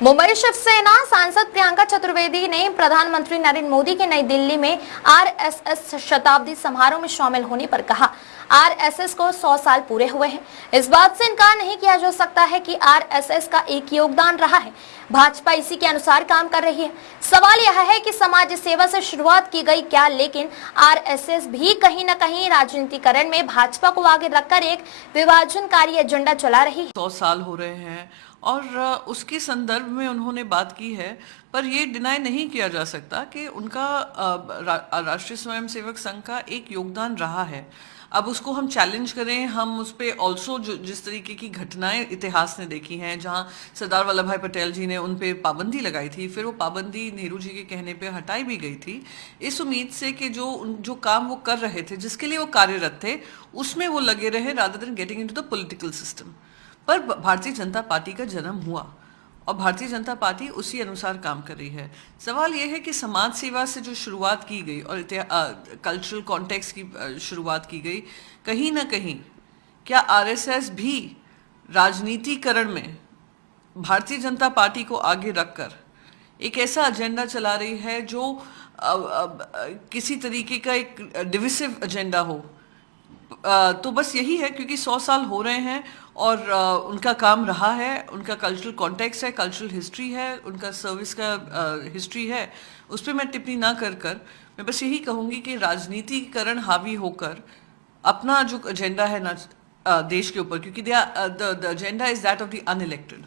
मुंबई शिवसेना सांसद प्रियंका चतुर्वेदी ने प्रधानमंत्री नरेंद्र मोदी के नई दिल्ली में आरएसएस शताब्दी समारोह में शामिल होने पर कहा, आरएसएस को 100 साल पूरे हुए हैं। इस बात से इनकार नहीं किया जा सकता है कि आरएसएस का एक योगदान रहा है। भाजपा इसी के अनुसार काम कर रही है। सवाल यह है कि समाज सेवा से शुरुआत की गई क्या, लेकिन आरएसएस भी कहीं न कहीं राजनीतिकरण में भाजपा को आगे रखकर एक विभाजनकारी एजेंडा चला रही है। 100 साल हो रहे हैं और उसके संदर्भ में उन्होंने बात की है, पर ये डिनाई नहीं किया जा सकता कि उनका राष्ट्रीय स्वयंसेवक संघ का एक योगदान रहा है। अब उसको हम चैलेंज करें, हम उस पर ऑल्सो जिस तरीके की घटनाएं इतिहास ने देखी हैं, जहां सरदार वल्लभ भाई पटेल जी ने उन पे पाबंदी लगाई थी, फिर वो पाबंदी नेहरू जी के कहने पे हटाई भी गई थी, इस उम्मीद से कि जो काम वो कर रहे थे, जिसके लिए वो कार्यरत थे, उसमें वो लगे रहे rather than getting into the political system. पर भारतीय जनता पार्टी का जन्म हुआ और भारतीय जनता पार्टी उसी अनुसार काम कर रही है। सवाल यह है कि समाज सेवा से जो शुरुआत की गई और कल्चरल कॉन्टेक्स्ट की शुरुआत की गई, कहीं ना कहीं क्या आरएसएस भी राजनीतिकरण में भारतीय जनता पार्टी को आगे रखकर एक ऐसा एजेंडा चला रही है जो किसी तरीके का एक डिविसिव एजेंडा हो? तो बस यही है, क्योंकि 100 साल हो रहे हैं और उनका काम रहा है, उनका कल्चरल कॉन्टेक्स्ट है, कल्चरल हिस्ट्री है, उनका सर्विस का हिस्ट्री है, उस पर मैं टिप्पणी ना कर मैं बस यही कहूँगी कि राजनीतिकरण हावी होकर अपना जो एजेंडा है ना देश के ऊपर, क्योंकि the agenda is that of the unelected.